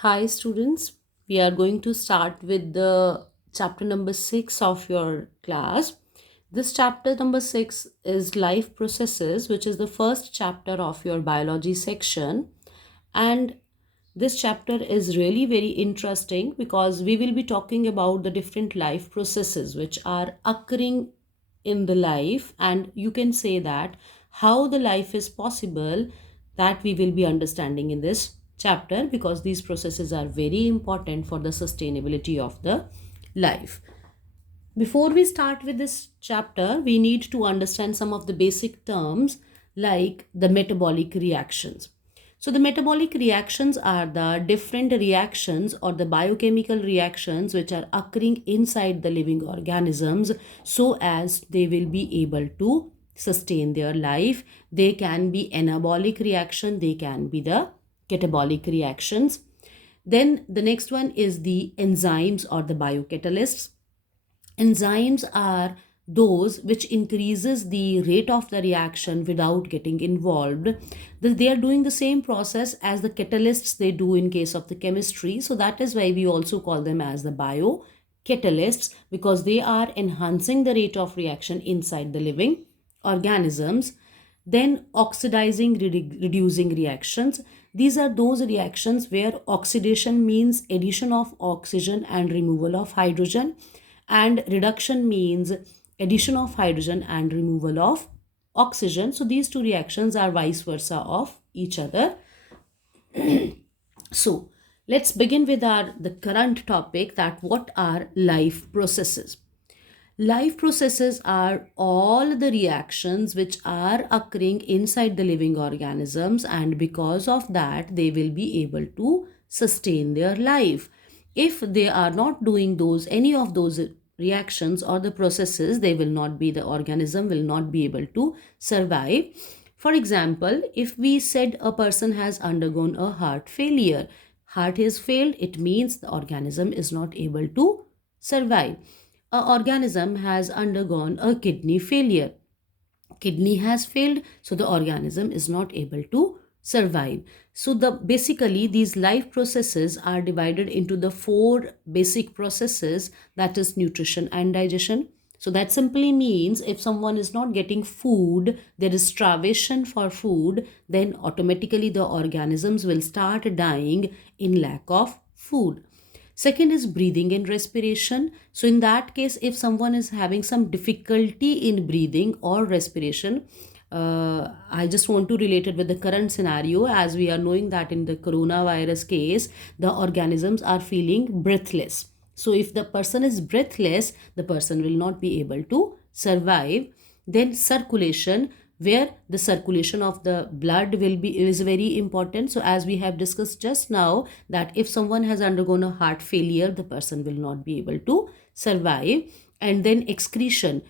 Hi, students. We are going to start with the chapter number 6 of your class. This chapter number 6 is life processes, which is the first chapter of your biology section. And this chapter is really very interesting because we will be talking about the different life processes which are occurring in the life, and you can say that how the life is possible, that we will be understanding in this chapter, because these processes are very important for the sustainability of the life. Before we start with this chapter, we need to understand some of the basic terms like the metabolic reactions. So, the metabolic reactions are the different reactions or the biochemical reactions which are occurring inside the living organisms so as they will be able to sustain their life. They can be anabolic reaction, they can be the catabolic reactions. Then the next one is the enzymes or the biocatalysts. Enzymes are those which increases the rate of the reaction without getting involved. They are doing the same process as the catalysts they do in case of the chemistry. So that is why we also call them as the biocatalysts, because they are enhancing the rate of reaction inside the living organisms. Then oxidizing reducing reactions. These are those reactions where oxidation means addition of oxygen and removal of hydrogen, and reduction means addition of hydrogen and removal of oxygen. So these two reactions are vice versa of each other. So let's begin with our the current topic, that what are life processes. Life processes are all the reactions which are occurring inside the living organisms, and because of that, they will be able to sustain their life. If they are not doing those any of those reactions or the processes, they will not be the organism will not be able to survive. For example, if we said a person has undergone a heart failure, heart has failed, it means the organism is not able to survive. A organism has undergone a kidney failure, kidney has failed, so the organism is not able to survive. So the basically these life processes are divided into the four basic processes, that is nutrition and digestion. So that simply means if someone is not getting food, there is starvation for food, then automatically the organisms will start dying in lack of food. Second is breathing and respiration. So, in that case, if someone is having some difficulty in breathing or respiration, I just want to relate it with the current scenario, as we are knowing that in the coronavirus case, the organisms are feeling breathless. So, if the person is breathless, the person will not be able to survive. Then circulation, where the circulation of the blood will be is very important. So as we have discussed just now, that if someone has undergone a heart failure, the person will not be able to survive. And then excretion,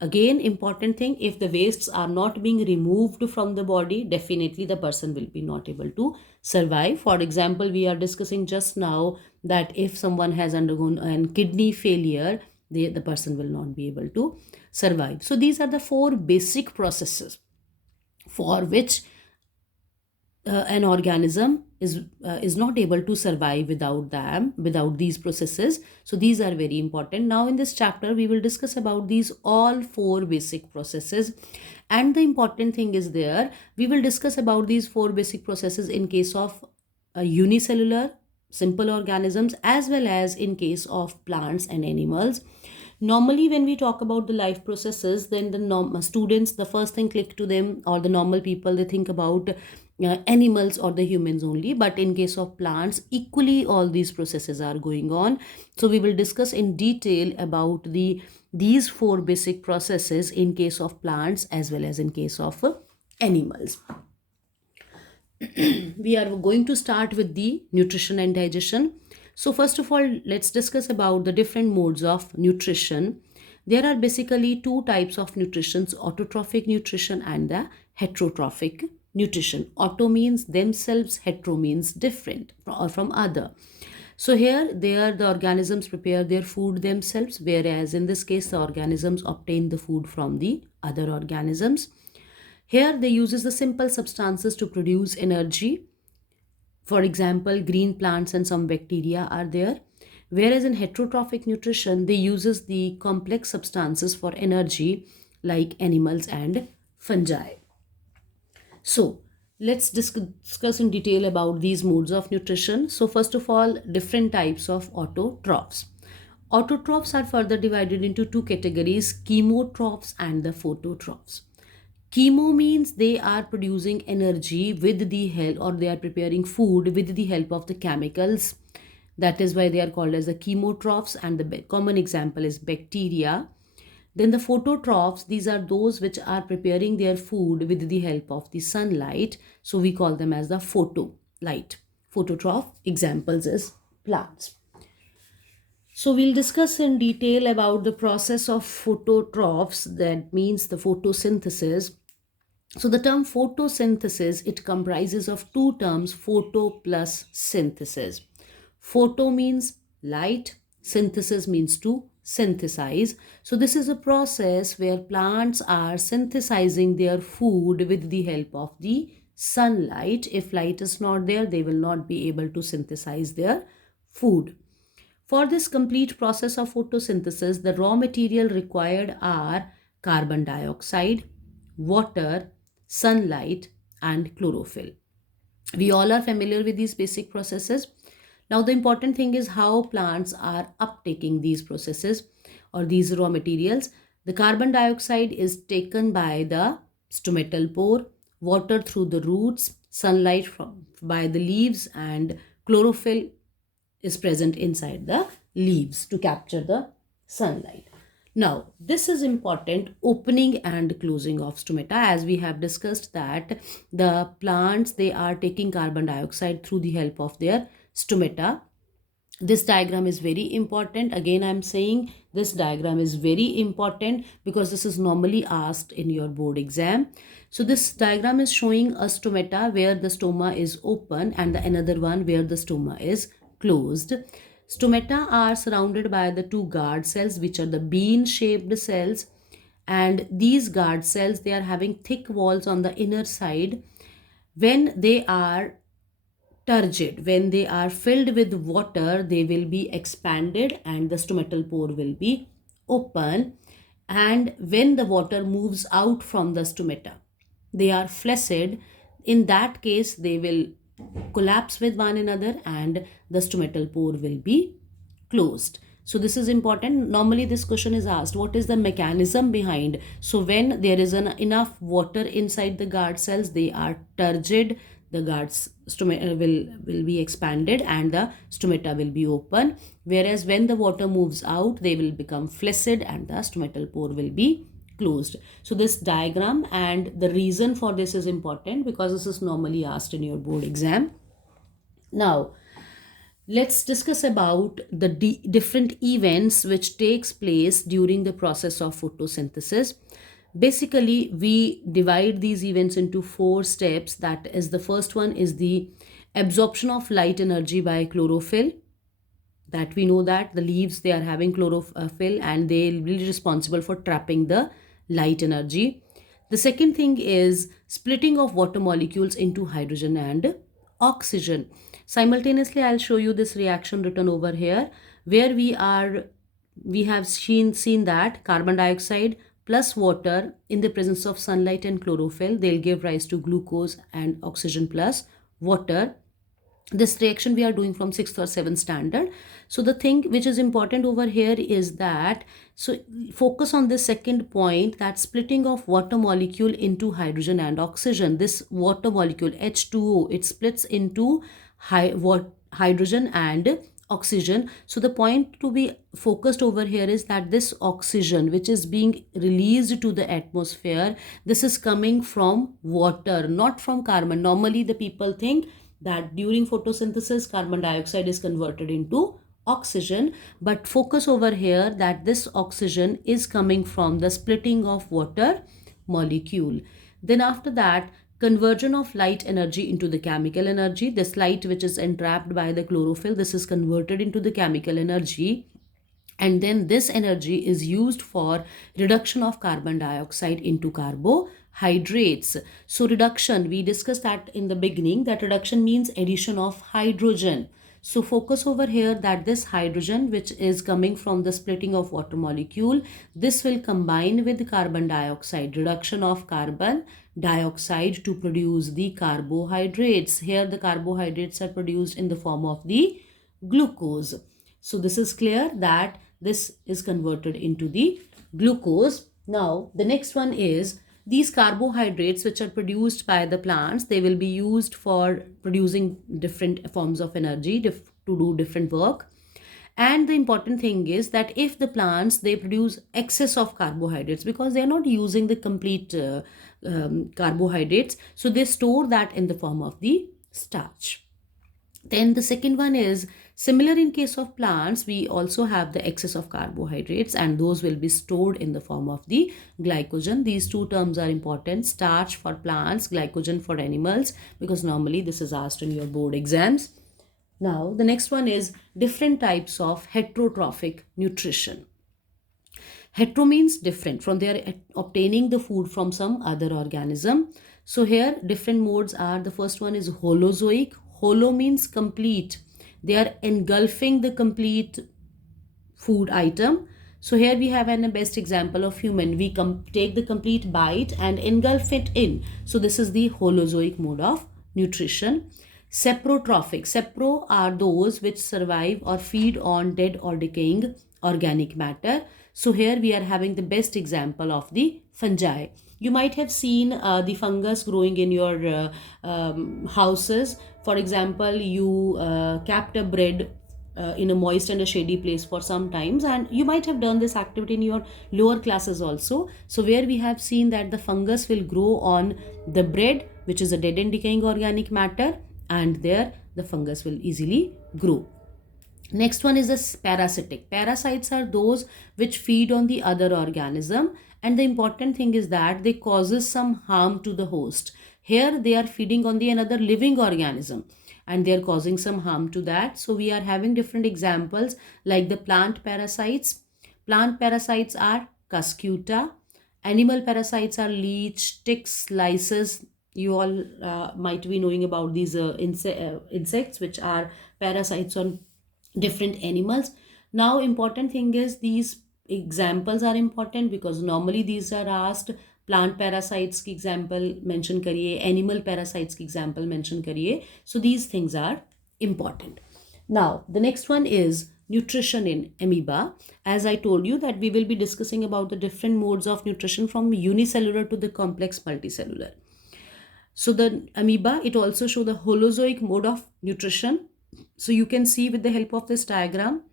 again important thing, if the wastes are not being removed from the body, definitely the person will be not able to survive. For example, we are discussing just now that if someone has undergone a kidney failure, the person will not be able to survive. So these are the four basic processes for which an organism is not able to survive without them, without these processes. So these are very important. Now in this chapter we will discuss about these all four basic processes, and the important thing is there, we will discuss about these four basic processes in case of unicellular simple organisms as well as in case of plants and animals. Normally when we talk about the life processes, then the students, the first thing click to them, or the normal people, they think about animals or the humans only. But in case of plants, equally all these processes are going on. So we will discuss in detail about these four basic processes in case of plants as well as in case of animals. We are going to start with the nutrition and digestion. So first of all, let's discuss about the different modes of nutrition. There are basically two types of nutrition: autotrophic nutrition and the heterotrophic nutrition. Auto means themselves, hetero means different or from other. So here, there the organisms prepare their food themselves, whereas in this case the organisms obtain the food from the other organisms. Here they uses the simple substances to produce energy. For example, green plants and some bacteria are there. Whereas in heterotrophic nutrition, they uses the complex substances for energy like animals and fungi. So let's discuss in detail about these modes of nutrition. So first of all, different types of autotrophs. Autotrophs are further divided into two categories, chemotrophs and the phototrophs. Chemo means they are producing energy with the help, or they are preparing food with the help of the chemicals. That is why they are called as the chemotrophs, and the common example is bacteria. Then the phototrophs, these are those which are preparing their food with the help of the sunlight. So we call them as the photolight. Phototroph examples is plants. So we'll discuss in detail about the process of phototrophs, that means the photosynthesis. So the term photosynthesis, it comprises of two terms, photo plus synthesis. Photo means light, synthesis means to synthesize. So this is a process where plants are synthesizing their food with the help of the sunlight. If light is not there, they will not be able to synthesize their food. For this complete process of photosynthesis, the raw material required are carbon dioxide, water, sunlight, and chlorophyll. We all are familiar with these basic processes. Now, the important thing is how plants are uptaking these processes or these raw materials. The carbon dioxide is taken by the stomatal pore, water through the roots, sunlight by the leaves, and chlorophyll is present inside the leaves to capture the sunlight. Now, this is important, opening and closing of stomata. As we have discussed that the plants, they are taking carbon dioxide through the help of their stomata. This diagram is very important. Again, I'm saying this diagram is very important because this is normally asked in your board exam. So this diagram is showing a stomata where the stoma is open and the another one where the stoma is closed. Stomata are surrounded by the two guard cells, which are the bean shaped cells, and these guard cells, they are having thick walls on the inner side. When they are turgid, when they are filled with water, they will be expanded and the stomatal pore will be open. And when the water moves out from the stomata, they are flaccid. In that case, they will collapse with one another and the stomatal pore will be closed. So this is important. Normally this question is asked, what is the mechanism behind? So when there is enough water inside the guard cells, they are turgid, the guards will be expanded and the stomata will be open. Whereas when the water moves out, they will become flaccid and the stomatal pore will be closed. So this diagram and the reason for this is important because this is normally asked in your board exam. Now, let's discuss about the different events which takes place during the process of photosynthesis. Basically, we divide these events into four steps. That is, the first one is the absorption of light energy by chlorophyll. That we know that the leaves, they are having chlorophyll and they will be responsible for trapping the light energy. The second thing is splitting of water molecules into hydrogen and oxygen. Simultaneously, I'll show you this reaction written over here where we have seen that carbon dioxide plus water in the presence of sunlight and chlorophyll, they'll give rise to glucose, and oxygen plus water. This reaction we are doing from 6th or 7th standard. So the thing which is important over here is that, so focus on this second point, that splitting of water molecule into hydrogen and oxygen. This water molecule H2O, it splits into hydrogen and oxygen. So the point to be focused over here is that this oxygen which is being released to the atmosphere, this is coming from water, not from carbon. Normally the people think that during photosynthesis carbon dioxide is converted into oxygen, but focus over here that this oxygen is coming from the splitting of water molecule. Then after that, conversion of light energy into the chemical energy. This light which is entrapped by the chlorophyll, this is converted into the chemical energy, and then this energy is used for reduction of carbon dioxide into carbohydrate. carbohydrates. So reduction, we discussed that in the beginning, that reduction means addition of hydrogen. So focus over here that this hydrogen, which is coming from the splitting of water molecule, this will combine with carbon dioxide, reduction of carbon dioxide to produce the carbohydrates. Here the carbohydrates are produced in the form of the glucose. So this is clear that this is converted into the glucose. Now the next one is these carbohydrates which are produced by the plants, they will be used for producing different forms of energy to do different work. And the important thing is that if the plants, they produce excess of carbohydrates because they are not using the complete carbohydrates, so they store that in the form of the starch. Then the second one is similar in case of plants, we also have the excess of carbohydrates and those will be stored in the form of the glycogen. These two terms are important, starch for plants, glycogen for animals, because normally this is asked in your board exams. Now the next one is different types of heterotrophic nutrition. Hetero means different, from they are obtaining the food from some other organism. So here different modes are, the first one is holozoic. Holo means complete. They are engulfing the complete food item. So here we have a best example of human. We take the complete bite and engulf it in. So this is the holozoic mode of nutrition. Saprotrophic. Sapro are those which survive or feed on dead or decaying organic matter. So here we are having the best example of the fungi. You might have seen the fungus growing in your houses. For example, you kept a bread in a moist and a shady place for some times, and you might have done this activity in your lower classes also. So where we have seen that the fungus will grow on the bread, which is a dead and decaying organic matter, and there the fungus will easily grow. Next one is the parasitic. Parasites are those which feed on the other organism, and the important thing is that they causes some harm to the host. Here they are feeding on the another living organism and they are causing some harm to that. So we are having different examples like the plant parasites. Plant parasites are cuscuta. Animal parasites are leech, ticks, lices. You all might be knowing about these insects which are parasites on different animals. Now important thing is these examples are important because normally these are asked. Plant parasites की example mention करिए, animal parasites की example mention करिए. So these things are important. Now the next one is nutrition in amoeba. As I told you that we will be discussing about the different modes of nutrition from unicellular to the complex multicellular. So the amoeba, it also show the holozoic mode of nutrition. So you can see with the help of this diagram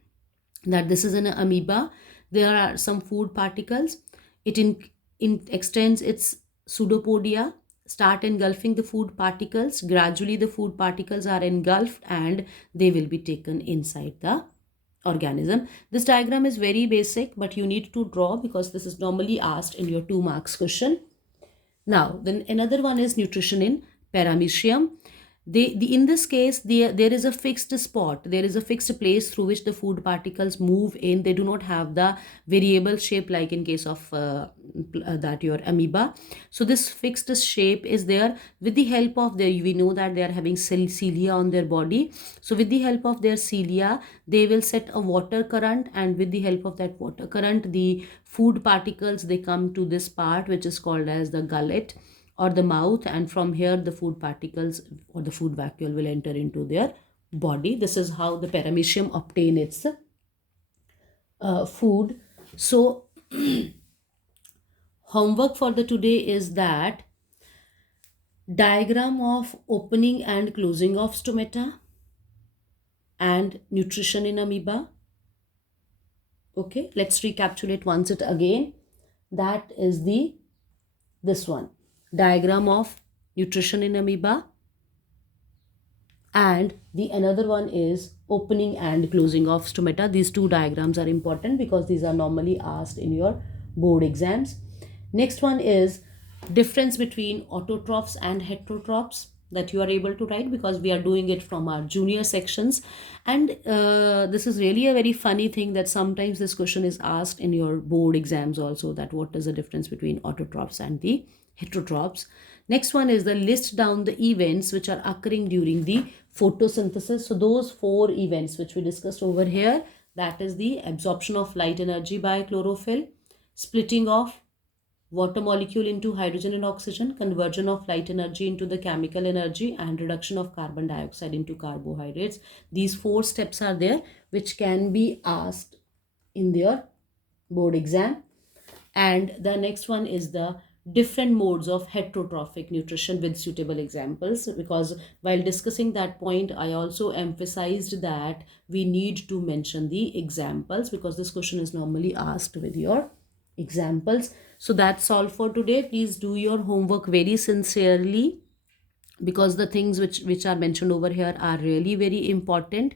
that this is an amoeba. There are some food particles. It extends its pseudopodia, start engulfing the food particles. Gradually the food particles are engulfed and they will be taken inside the organism. This diagram is very basic, but you need to draw because this is normally asked in your 2 marks question. Now, then another one is nutrition in paramecium. In this case, there is a fixed spot, there is a fixed place through which the food particles move in. They do not have the variable shape like in case of that your amoeba. So this fixed shape is there with the help of we know that they are having cilia on their body. So with the help of their cilia, they will set a water current, and with the help of that water current, the food particles, they come to this part which is called as the gullet or the mouth, and from here the food particles or the food vacuole will enter into their body. This is how the paramecium obtain its food. So homework for the today is that diagram of opening and closing of stomata and nutrition in amoeba. Okay, let's recapitulate once it again. That is this one, diagram of nutrition in amoeba, and the another one is opening and closing of stomata. These two diagrams are important because these are normally asked in your board exams. Next one is difference between autotrophs and heterotrophs, that you are able to write because we are doing it from our junior sections. And this is really a very funny thing that sometimes this question is asked in your board exams also, that what is the difference between autotrophs and the heterotrophs. Next one is the list down the events which are occurring during the photosynthesis. So those four events which we discussed over here, that is the absorption of light energy by chlorophyll, splitting of water molecule into hydrogen and oxygen, conversion of light energy into the chemical energy, and reduction of carbon dioxide into carbohydrates. These four steps are there which can be asked in their board exam. And the next one is the different modes of heterotrophic nutrition with suitable examples, because while discussing that point I also emphasized that we need to mention the examples, because this question is normally asked with your examples. So that's all for today. Please do your homework very sincerely, because the things which are mentioned over here are really very important.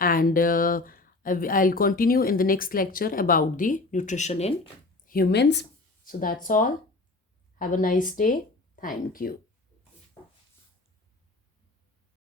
And I'll continue in the next lecture about the nutrition in humans. So that's all. Have a nice day. Thank you.